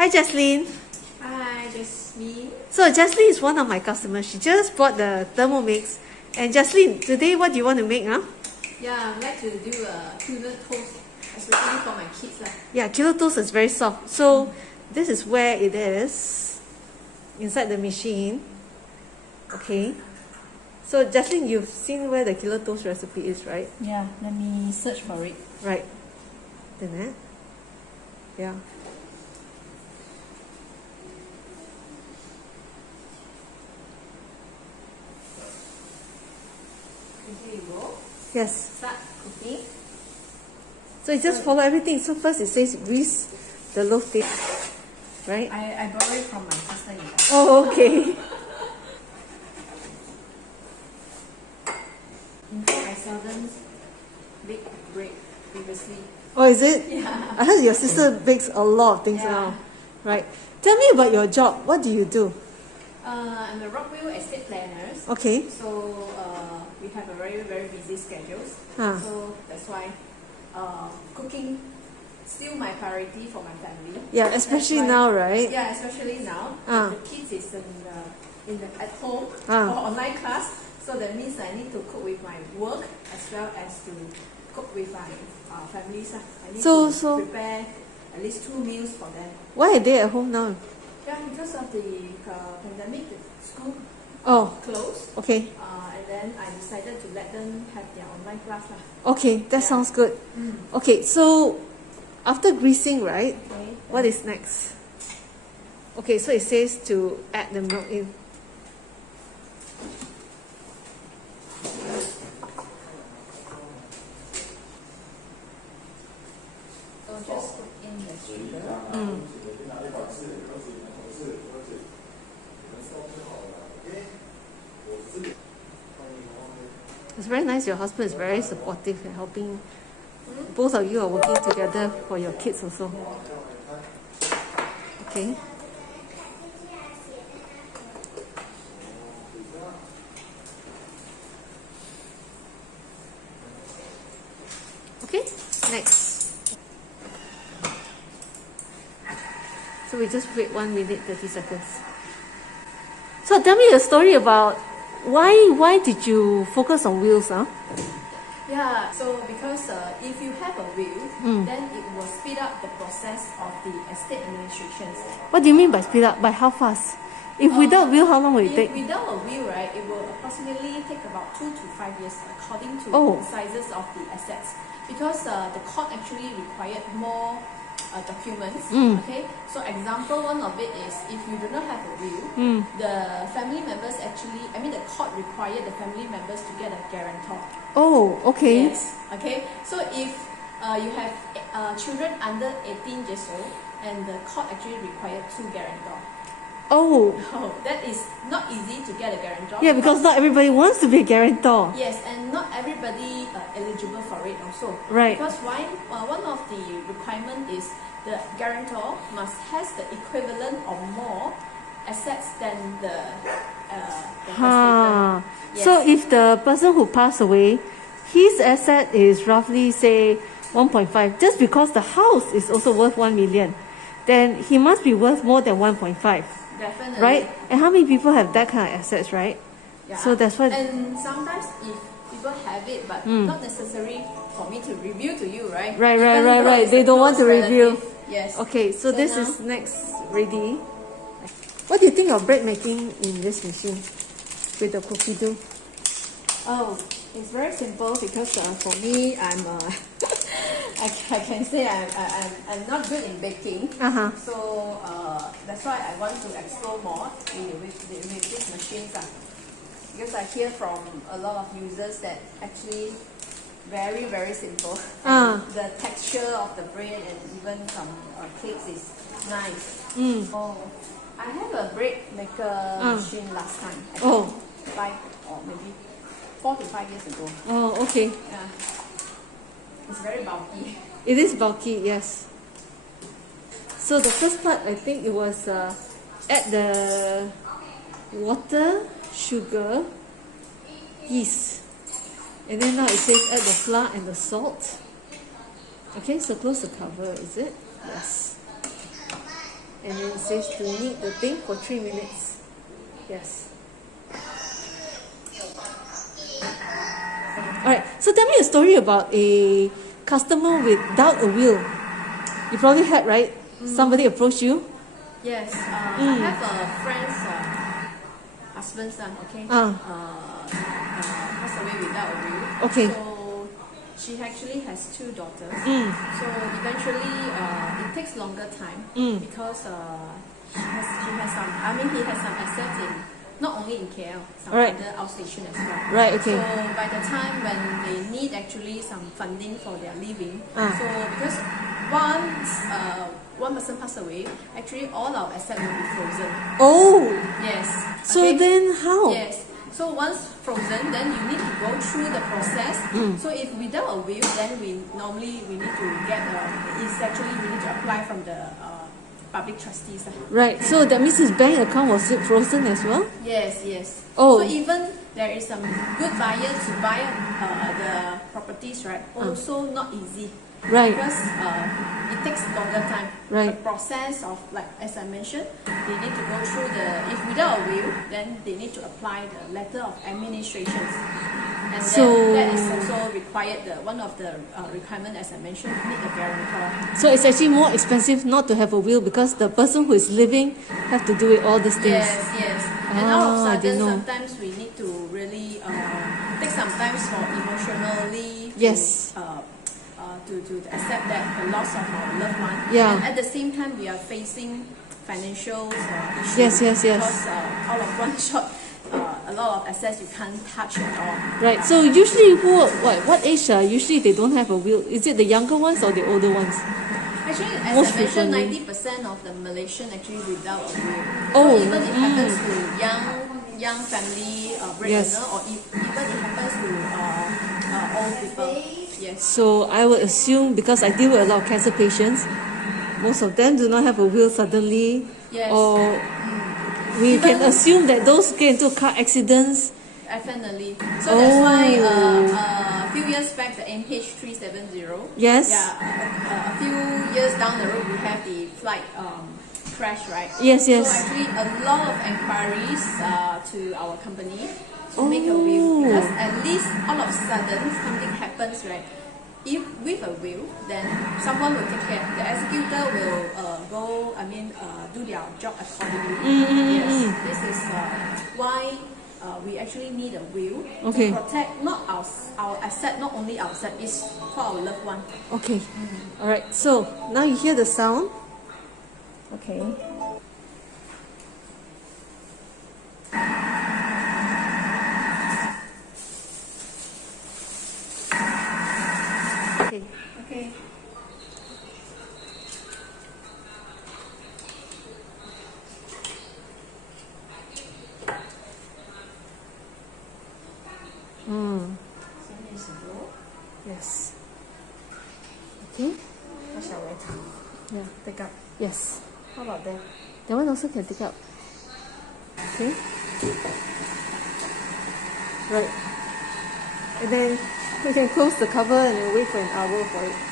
Hi Jesslyn. Hi, Jesslyns. So Jesslyn is one of my customers. She just bought the Thermomix. And Jesslyn, today what do you want to make? Yeah, I'd like to do a killer toast, especially for my kids. Yeah, killer toast is very soft. So this is where it is inside the machine. Okay. So Jesslyn, you've seen where the killer toast recipe is, right? Yeah, let me search for it. Right. Then that. Yeah. Here you go. Yes. Start cooking. So you just follow everything. So first it says grease the loaf tip, right? I borrowed it from my sister-in-law. Oh, okay. In fact, I seldom bake bread previously. Oh, is it? Yeah. I heard your sister bakes a lot of things now. Right. Tell me about your job. What do you do? I'm a Rockville estate planner. Okay. So we have a very, very busy schedule. Ah. So that's why cooking still my priority for my family. Yeah, especially now, right? Yeah, especially now. Ah. The kids is at home Ah. for online class. So that means I need to cook with my work as well as to cook with my families. I need to prepare at least 2 meals for them. Why are they at home now? Yeah, because of the pandemic, the school closed. Okay. And then I decided to let them have their online class. Okay, that sounds good. Okay, so after greasing, right? Okay. What is next? Okay, so it says to add the milk in. So just put in the sugar. It's very nice. Your husband is very supportive and helping. Both of you are working together for your kids also. Okay. Okay, next. So we just wait 1 minute, 30 seconds. So tell me a story about why did you focus on wheels, Yeah, so because if you have a will, then it will speed up the process of the estate administrations. What do you mean by speed up? By how fast? If without will, how long will it take? Without a will, right, it will approximately take about 2 to 5 years according to the sizes of the assets. Because the court actually required more documents. Okay, so example one of it is if you do not have a will, the family members the court required the family members to get a guarantor. Oh, okay. Yes. Okay. So if you have children under 18 years old, and the court actually required 2 guarantors. Oh. Oh, that is not easy to get a guarantor. Yeah, because not everybody wants to be a guarantor. Yes, and not everybody eligible for it also. Right. Because one of the requirement is the guarantor must has the equivalent or more assets than the testator. Yes. So if the person who passed away, his asset is roughly say 1.5, just because the house is also worth 1 million, then he must be worth more than 1.5. Definitely. Right? And how many people have that kind of assets, right? Yeah. So that's why. And sometimes if people have it, but not necessary for me to review to you, right? Right. They don't want to review. Yes. Okay, so this is next ready. What do you think of bread making in this machine with the cookie dough? Oh, it's very simple because for me, I can say I'm not good in baking. So that's why I want to explore more with these machines. Because I hear from a lot of users that actually very, very simple. The texture of the bread and even some cakes is nice. Oh, I have a bread maker machine last time. I think 5 or maybe 4 to 5 years ago. Oh, okay. Yeah. It's very bulky. It is bulky, yes. So the first part, I think it was add the water, sugar, yeast. And then now it says add the flour and the salt. Okay, so close the cover, is it? Yes. and then it says to knead the thing for 3 minutes. Yes. Alright, so tell me a story about a customer without a will. You probably had, right? Somebody approached you? Yes, I have a friend's husband's son, okay? Passed away without a will. Okay. So she actually has 2 daughters. So eventually it takes longer time because he has some assets in not only in KL, some other outstation as well. Right, okay. So by the time when they need actually some funding for their living, so because once one person passed away, actually all our assets will be frozen. Oh! Yes. So okay. then how? Yes. So once frozen, then you need to go through the process. So if without a will, then we need to get we need to apply from the public trustees. Right. So that means his bank account was frozen as well? Yes, yes. Oh. So even there is some good buyers to buy the properties, right? Also not easy. Right. Because it takes longer time. Right. The process of, like as I mentioned, they need to go through if without a will, then they need to apply the letter of administrations. And then that is also required, one of the requirement as I mentioned, need a guarantor. So it's actually more expensive not to have a will because the person who is living have to do it all these things. Yes, yes. And all of a sudden, sometimes we need to really take some time for emotionally to accept that the loss of our loved one. Yeah. And at the same time, we are facing financial issues. Yes. Because all of one shot, a lot of assets you can't touch at all. Right. So usually, what age? Usually they don't have a will. Is it the younger ones or the older ones? Actually, as Most I mentioned, frequently. 90% of the Malaysian actually without a will. Oh. So even it happens to young family breadwinner, or even it happens to old people. Yes. So I would assume, because I deal with a lot of cancer patients, most of them do not have a will suddenly. Yes. Or we can assume that those get into car accidents. Definitely. So that's why a few years back, the MH370. Yes. Yeah. A few years down the road, we have the flight crash, right? Yes. So actually, a lot of inquiries to our company to make a will, because at least all of a sudden something happens, right? If with a will, then someone will take care. The executor will do their job accordingly. Yes, this is why we actually need a will to protect not our asset, not only our asset, is for our loved one. Okay. All right. So now you hear the sound. Okay. Okay. Okay. Yes. Okay. What shall we take? Yeah. Take up. Yes. How about that? That one also can take up. Okay. Right. And then we can close the cover and then wait for an hour for it.